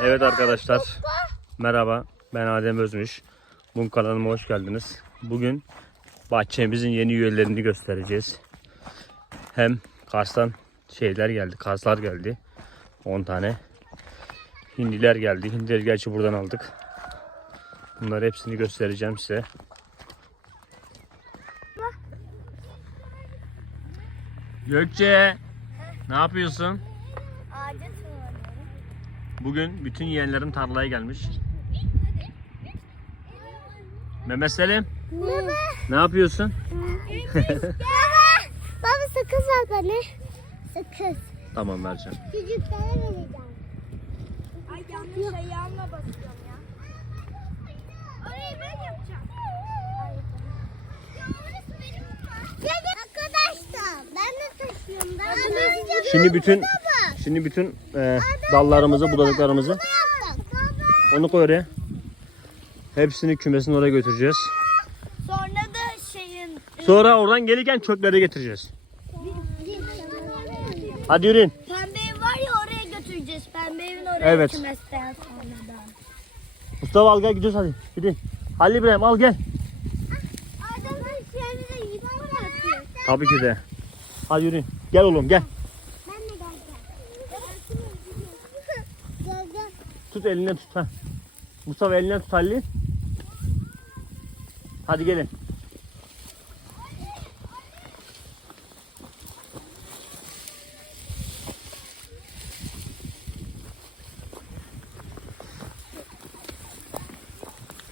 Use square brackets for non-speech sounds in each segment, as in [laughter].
Evet arkadaşlar. Merhaba. Ben Adem Özmüş. Bugün kanalıma hoş geldiniz. Bugün bahçemizin yeni üyelerini göstereceğiz. Hem Kars'tan şeyler geldi. Karslar geldi. 10 tane. Hindiler geldi. Hindileri gerçi buradan aldık. Bunları hepsini göstereceğim size. Gökçe. Ne yapıyorsun? Bugün bütün yeğenlerim tarlaya gelmiş. Mehmet Selim, Baba. ne yapıyorsun? Baba. Baba sakız al bana. Sakız. Tamam vereceğim. Çocuklara vereceğim. Ay yanlış ayağımla basıyorum ya. Orayı ben yapacağım. Arkadaşlar ben de taşıyorum. Ben de Şimdi bütün şimdi bütün e, dallarımızı. Baba. onu koy oraya. Hepsini kümesini oraya götüreceğiz. Sonra da şeyin Sonra oradan gelirken çöpleri getireceğiz. Hadi yürüyün. pembe ev var ya oraya götüreceğiz. Pembe evin oraya Evet. kümesten sonra da. Mustafa al gel gidiyoruz hadi. Gidin. Halil İbrahim al gel. Tabii ki de. Hadi yürüyün. Gel oğlum gel. Ben de geleceğim. Gel gel. Tut elinden tut. Ha. Mustafa elinden tut Halil'i. Hadi gelin.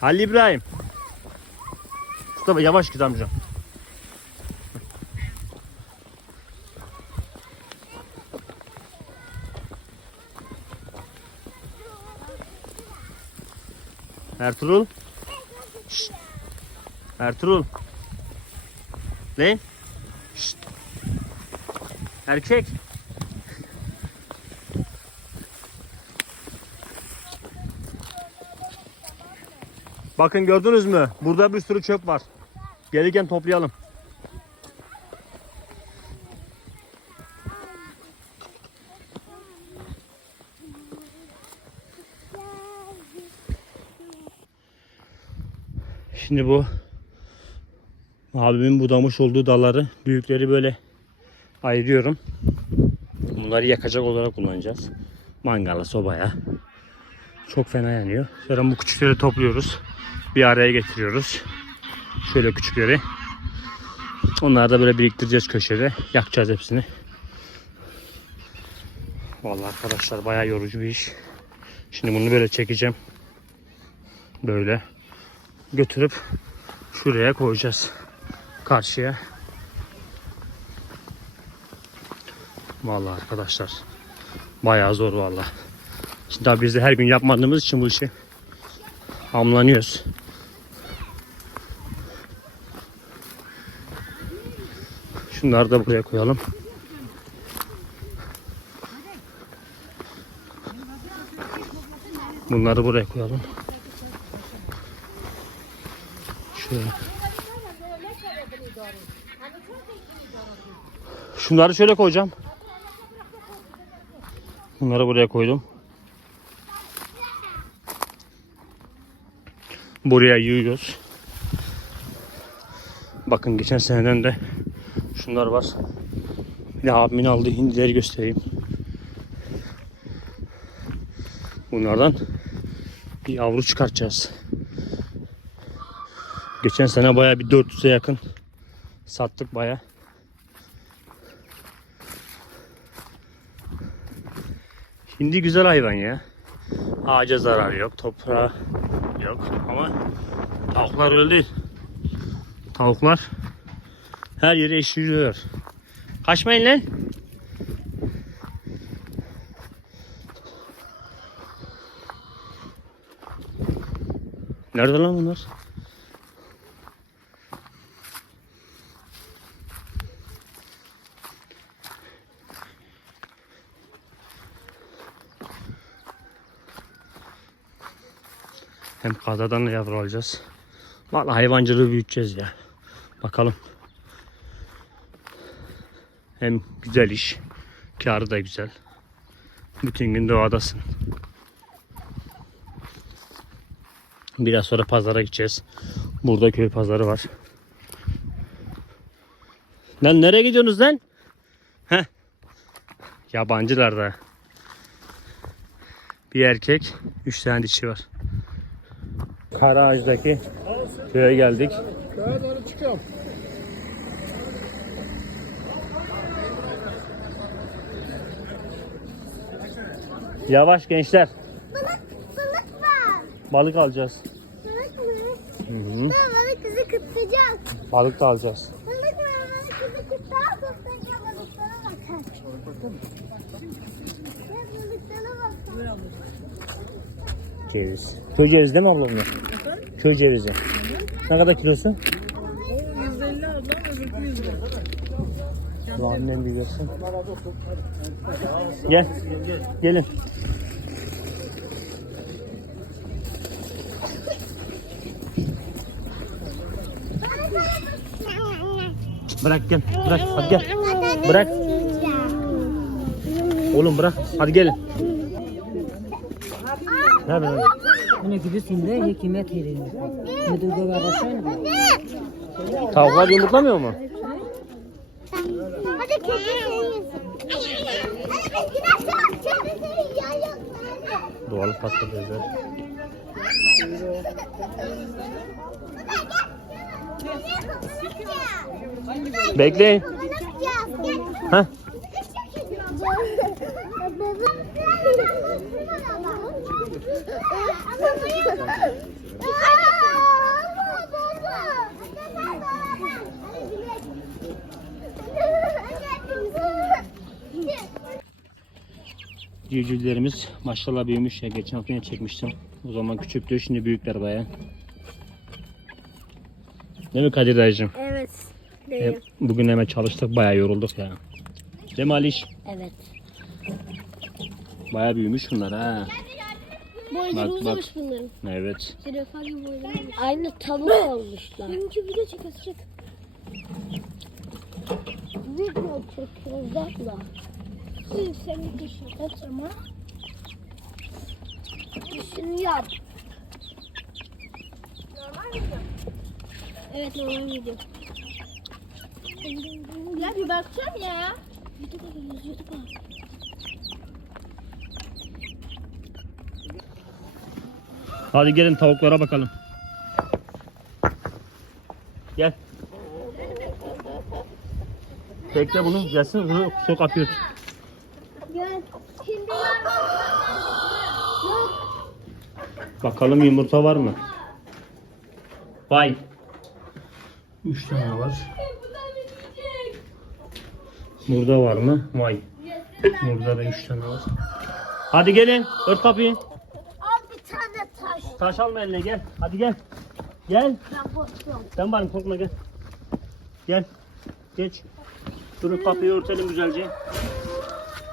Halil İbrahim. Mustafa yavaş git amca. Ertuğrul. Şşt. Ertuğrul. Ne? Şşt. Erkek. Bakın gördünüz mü? Burada bir sürü çöp var. Gelirken toplayalım. Şimdi bu abimin budamış olduğu dalları büyükleri böyle ayırıyorum. Bunları yakacak olarak kullanacağız. Mangala, sobaya. Çok fena yanıyor. Sonra bu küçükleri topluyoruz. Bir araya getiriyoruz. Şöyle küçükleri. Onları da böyle biriktireceğiz köşede. Yakacağız hepsini. Vallahi arkadaşlar bayağı yorucu bir iş. Şimdi bunu böyle çekeceğim. Böyle götürüp şuraya koyacağız. Karşıya. Vallahi arkadaşlar bayağı zor vallahi. Şimdi tabii biz de her gün yapmadığımız için bu işi hamlanıyoruz. Şunları da buraya koyalım. Bunları buraya koyalım. Şöyle. Şunları şöyle koyacağım. Bunları buraya koydum. Buraya yığıyoruz. Bakın geçen seneden de şunlar var. Bir de abimin aldığı hindileri göstereyim. Bunlardan bir yavru çıkartacağız. Geçen sene baya bir 400'e yakın sattık baya. Hindi güzel hayvan ya. Ağaca zarar yok, toprağa yok ama tavuklar öyle değil. Tavuklar her yere eşliyor. Kaçmayın lan. Nerede lan bunlar? Kazadan da yavru alacağız. Vallahi hayvancılığı büyüteceğiz ya. Bakalım. Hem güzel iş. Karı da güzel. Bütün gün doğadasın. Biraz sonra pazara gideceğiz. Burada köy pazarı var. Lan nereye gidiyorsunuz lan? Heh. Yabancılar da. Bir erkek, üç tane dişi var. Karaağaç'taki köye geldik. Köye doğru çıkıyorum. Yavaş gençler. Balık, balık var. Balık alacağız. Balık mı? Hı hı. Ben balık kızı kıtlayacağım. Balık da alacağız. Balık var, balık kızı kıtlar kıtlayacağım. Balıklara bakar. Balıklara bakar. Ceviz. Köy cevizi değil mi abla bunlar? Köy cevizi. Ne kadar kilosu? 150 ablam öbürkü 100 lira. Bu annem bir görsün. Gel. Gelin. Bırak gel. Bırak. Hadi gel. Bırak. Oğlum bırak. Hadi gelin. Ne yapıyorsun? Yine gibisinde hükümet yerinde. Müdürde var aşağı Tavuklar yumurtlamıyor mu? Hadi. Doğal patatesler. Bekleyin. Ha? Civcivlerimiz maşallah büyümüş ya. Geçen hafta çekmiştim. O zaman küçüktü şimdi büyükler baya. Değil mi Kadir dayıcım? Evet. E, Bugün hemen çalıştık bayağı yorulduk ya. Değil mi Aliş? Evet. Bayağı büyümüş bunlar ha. Boyları Bak, uzamış bak. bunların. Evet. Zürafa gibi boyları Aynı tavuk olmuşlar. Benimki video çek çek. Video çekiyoruz abla. Seni düşün. Et ama. Düşün yap. Evet normal video. Ya bir bakacağım ya. Hadi gelin tavuklara bakalım. Gel. Bekle bunu gelsin bunu sok atıyor. Gel. Şimdi Bakalım yumurta var mı? Vay. Üç tane var. Burada var mı? Vay. Burada da üç tane var. Hadi gelin. Ört kapıyı. al bir tane taş. Taş alma eline gel. Hadi gel. Gel. Ben korkuyorum. Sen varım korkma gel. Gel. Geç. Durun kapıyı örtelim güzelce.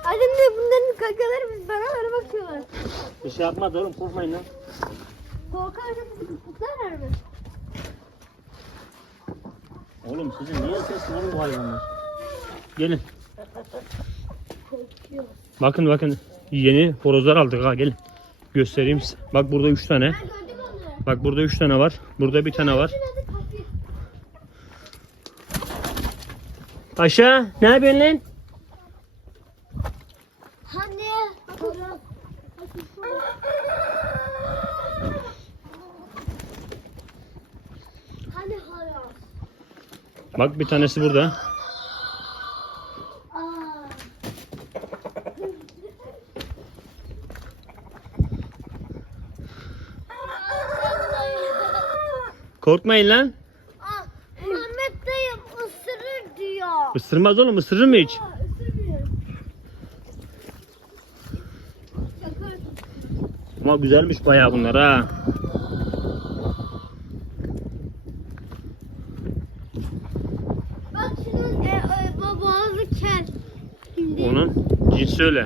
Annemle bunların kakaları biz bana öyle bakıyorlar. Bir şey yapma oğlum korkmayın lan. Korkarsa bizi kutlarlar mı? Oğlum sizin niye sesin oğlum bu hayvanlar? Gelin. Bakın bakın. Yeni horozlar aldık ha gelin. Göstereyim size. Bak burada üç tane. Gördüm onu. Bak burada üç tane var. Burada bir tane var. Aşağı ne yapıyorsun lan? Hani? Hani? Bak bir tanesi burada. Korkmayın lan. Aa, Muhammed dayım ısırır diyor. Isırmaz oğlum ısırır mı hiç? Isırmıyor. Ama güzelmiş bayağı bunlar ha. Bak şunun e, e, boğazı kel. Şimdi Onun cinsi öyle.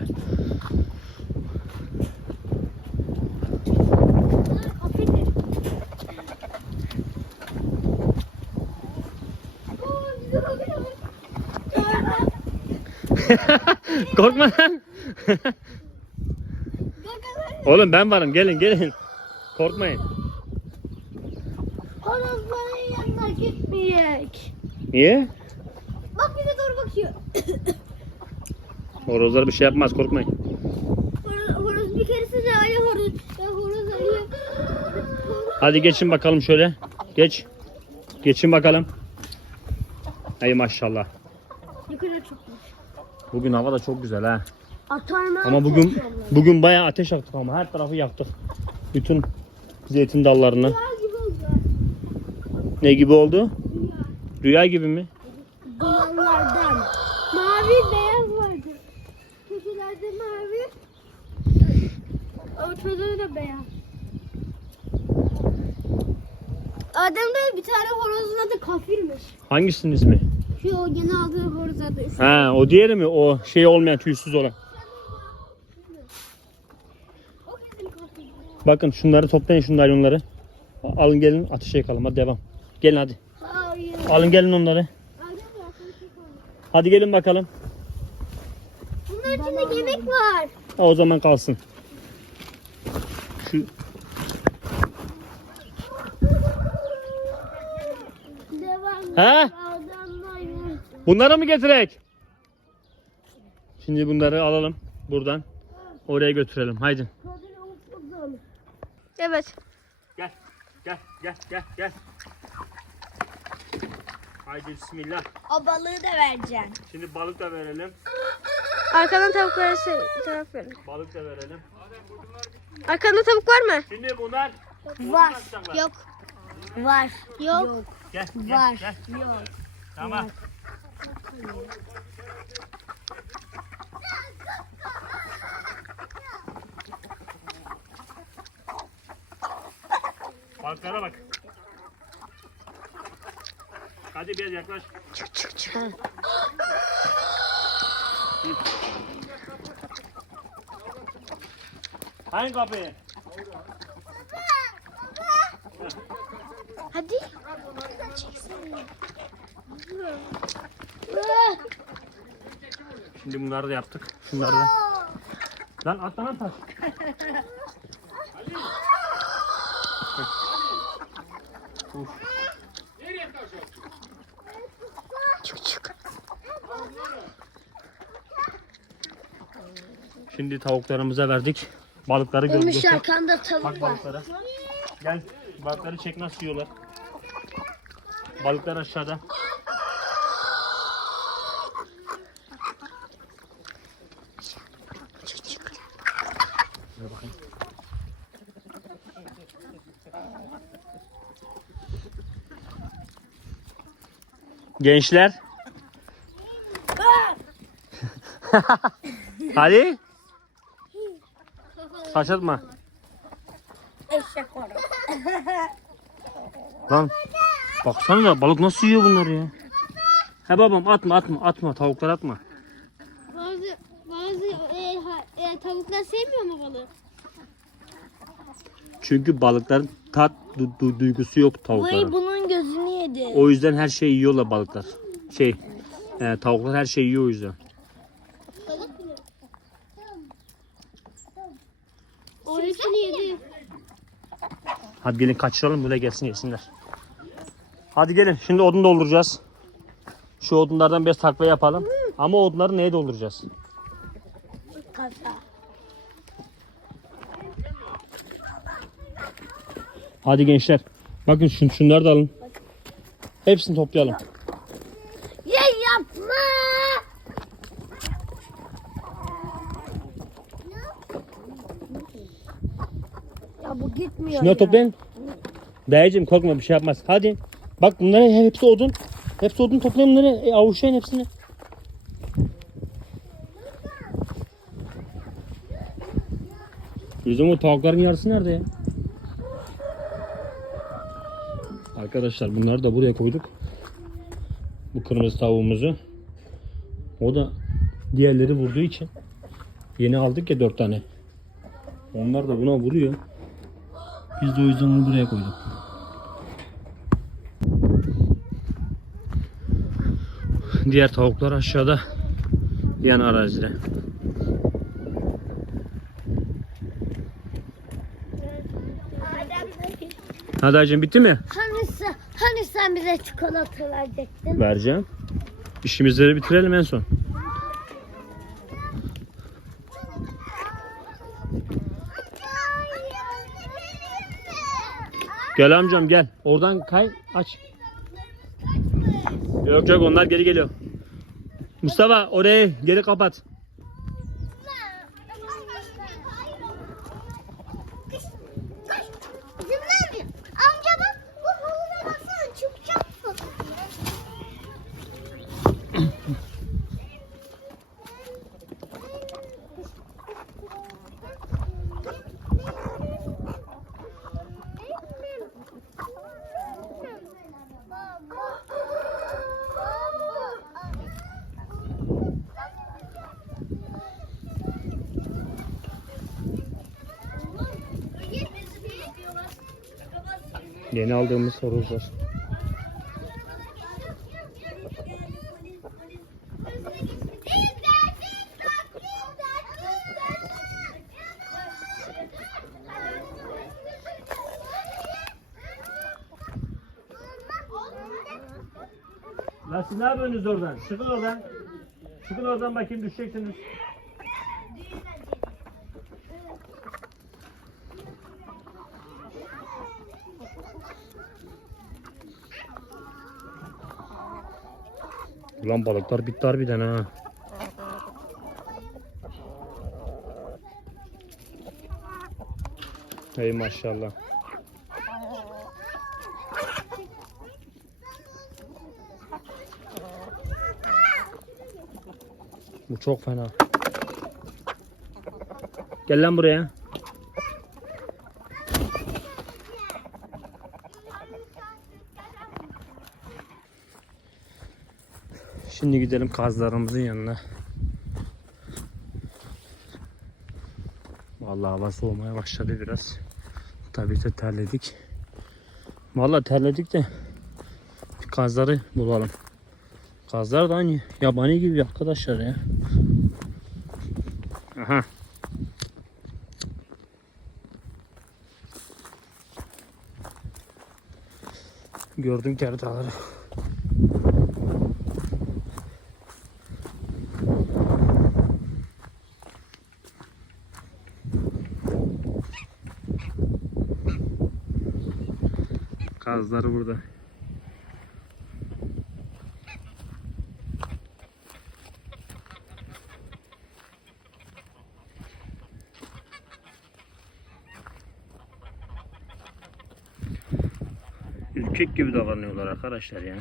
[laughs] Korkma lan. Oğlum ben varım gelin gelin. Korkmayın. Horozların yanına gitmeyek. Niye? Bak bize doğru bakıyor. Horozlar bir şey yapmaz korkmayın. Horoz, bir keresinde ayı horoz. Horoz ayı. Hadi geçin bakalım şöyle. Geç. Geçin bakalım. Ay maşallah. Ne kadar çokmuş. Bugün hava da çok güzel ha. Atar mı? Ama bugün bugün bayağı ateş yaktık ama her tarafı yaktık. Bütün zeytin dallarını. Rüya gibi oldu. Ne gibi oldu? Rüya gibi mi? Dumanlardan. Mavi beyaz vardı. Köşelerde mavi. Ortaları da beyaz. Adem'de bir tane horozun adı kafirmiş. Hangisinin ismi? Şu yeni aldığı horoz adı. Şu Ha o diğeri mi? O şey olmayan tüysüz olan. o. Bakın şunları toplayın şu naylonları. Alın gelin ateşe yakalım hadi devam. Gelin hadi. Hayır. Alın gelin onları. Hadi gelin bakalım. Bunun içinde yemek var. Ha, o zaman kalsın. Şu Devam. Ha? Bunları mı getirek? Şimdi bunları alalım buradan. Oraya götürelim. Haydi. Evet. Gel. Gel gel gel gel. Haydi bismillah. O balığı da vereceğim. Şimdi balık da verelim. Arkadan tavuklara şey, taraf verin. Balık da verelim. Arkanda tavuk var mı? Şimdi bunlar Var. Yok. Var. Yok. Gel, gel, Var. gel. Yok. Tamam. Balıklara bak. Hadi biraz yaklaş. Hangi kapıyı? Hadi. Şimdi bunları da yaptık. Şunları da. Lan atla lan taş. Uf. Şimdi tavuklarımıza verdik. Balıkları gördük. Ölmüş arkanda tavuk Bak var. balıklara. Gel. Balıkları çek nasıl yiyorlar. Balıklar aşağıda. Gençler. [laughs] Hadi. Şaşırtma. Eşek var. Lan baksana balık nasıl yiyor bunları ya. He babam atma atma atma tavuklar atma. Bazı bazı e, ha- e, tavuklar sevmiyor mu balığı? Çünkü balıkların tat du- du- duygusu yok Vay tavukların. Gözünü yedi. O yüzden her şeyi yiyorlar balıklar. Şey e, tavuklar her şeyi yiyor o yüzden. Balık mı? O hepsini yedi. Hadi gelin kaçıralım böyle gelsin yesinler. Hadi gelin şimdi odun dolduracağız. Şu odunlardan biraz takla yapalım. Ama odunları neye dolduracağız? Kasa. Hadi gençler. Bakın şun, şunları da alın. Hepsini toplayalım. Ya yapma. Ya bu gitmiyor ya. toplayın. Dayıcım korkma bir şey yapmaz. Hadi. Bak bunları hepsi odun. Hepsi odun toplayın bunları. E, avuçlayın hepsini. O tavukların yarısı nerede ya? Arkadaşlar bunları da buraya koyduk. Bu kırmızı tavuğumuzu. O da diğerleri vurduğu için yeni aldık ya dört tane. Onlar da buna vuruyor. Biz de o yüzden onu buraya koyduk. Diğer tavuklar aşağıda yan arazide. Hacım bitti mi? Hangisi? Hani sen bize çikolata verecektin? Vereceğim. İşimizi bitirelim en son. Gel amcam gel. Oradan kay aç. Yok yok onlar geri geliyor. Mustafa orayı geri kapat. Yeni aldığımız horozlar. Siz ne yapıyorsunuz oradan? Çıkın oradan. Çıkın oradan bakayım düşeceksiniz. Ulan balıklar bitti harbiden ha. Hey maşallah. Bu çok fena. Gel lan buraya. Şimdi gidelim kazlarımızın yanına. Vallahi hava soğumaya başladı biraz. Tabii de terledik. Vallahi terledik de kazları bulalım. Kazlar da hani yabani gibi arkadaşlar ya. Aha. Gördüm kertaları. Kazları burada. Ürkek gibi davranıyorlar arkadaşlar ya.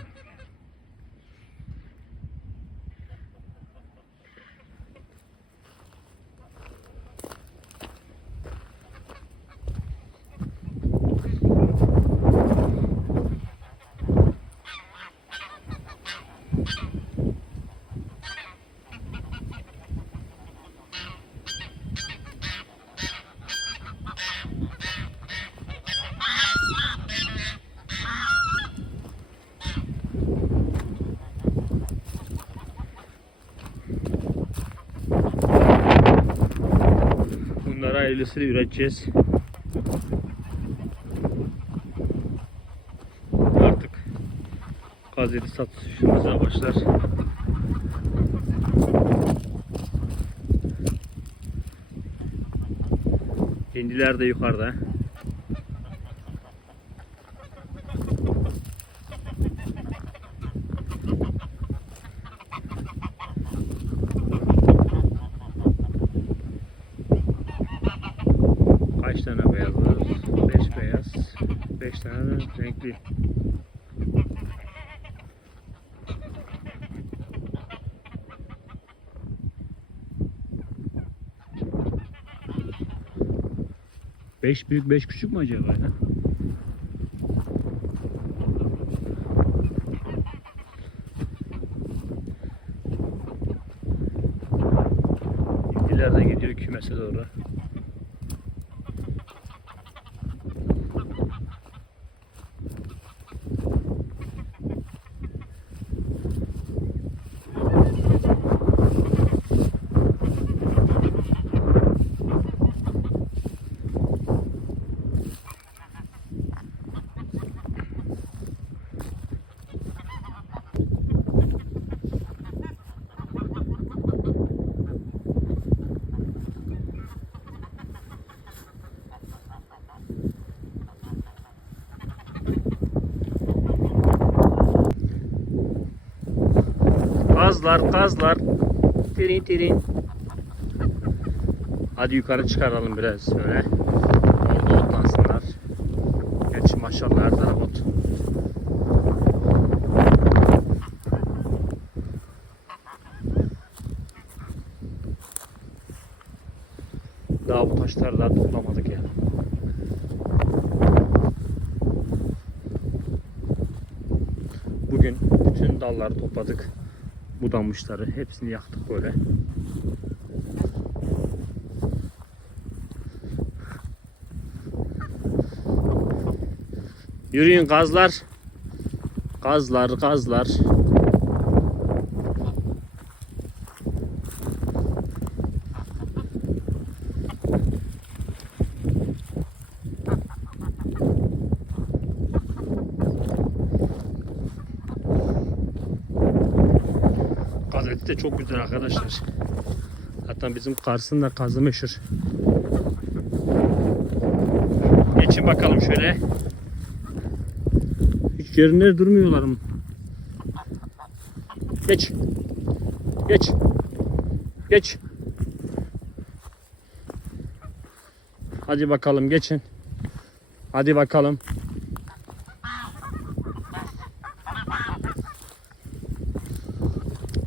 Hayırlısıyla üreteceğiz. Artık gazeti satışımıza başlar. Hindiler de yukarıda. Kaç tane beyaz var? 5 beyaz. 5 tane renkli. Beş büyük, beş küçük mü acaba ya? İleride gidiyor kümese doğru. Kazlar, kazlar. Tirin tirin. Hadi yukarı çıkaralım biraz şöyle. Orada otlansınlar. Gerçi maşallah her taraf ot. Daha bu taşları daha toplamadık ya. Bugün bütün dalları topladık. Budanmışları hepsini yaktık böyle. Yürüyün gazlar. Gazlar, gazlar. De çok güzel arkadaşlar. Hatta bizim Kars'ın da kazı meşhur. Geçin bakalım şöyle. Hiç yerinde durmuyorlar mı? Geç. Geç. Geç. Hadi bakalım geçin. Hadi bakalım.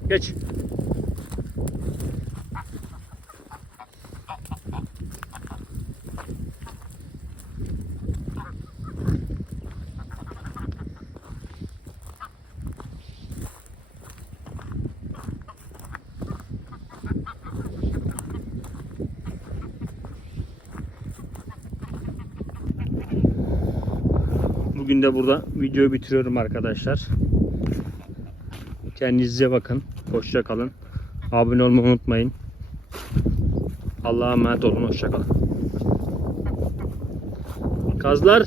Geç. Bugün de burada videoyu bitiriyorum arkadaşlar. Kendinize bakın. Hoşça kalın. Abone olmayı unutmayın. Allah'a emanet olun. Hoşça kalın. Kazlar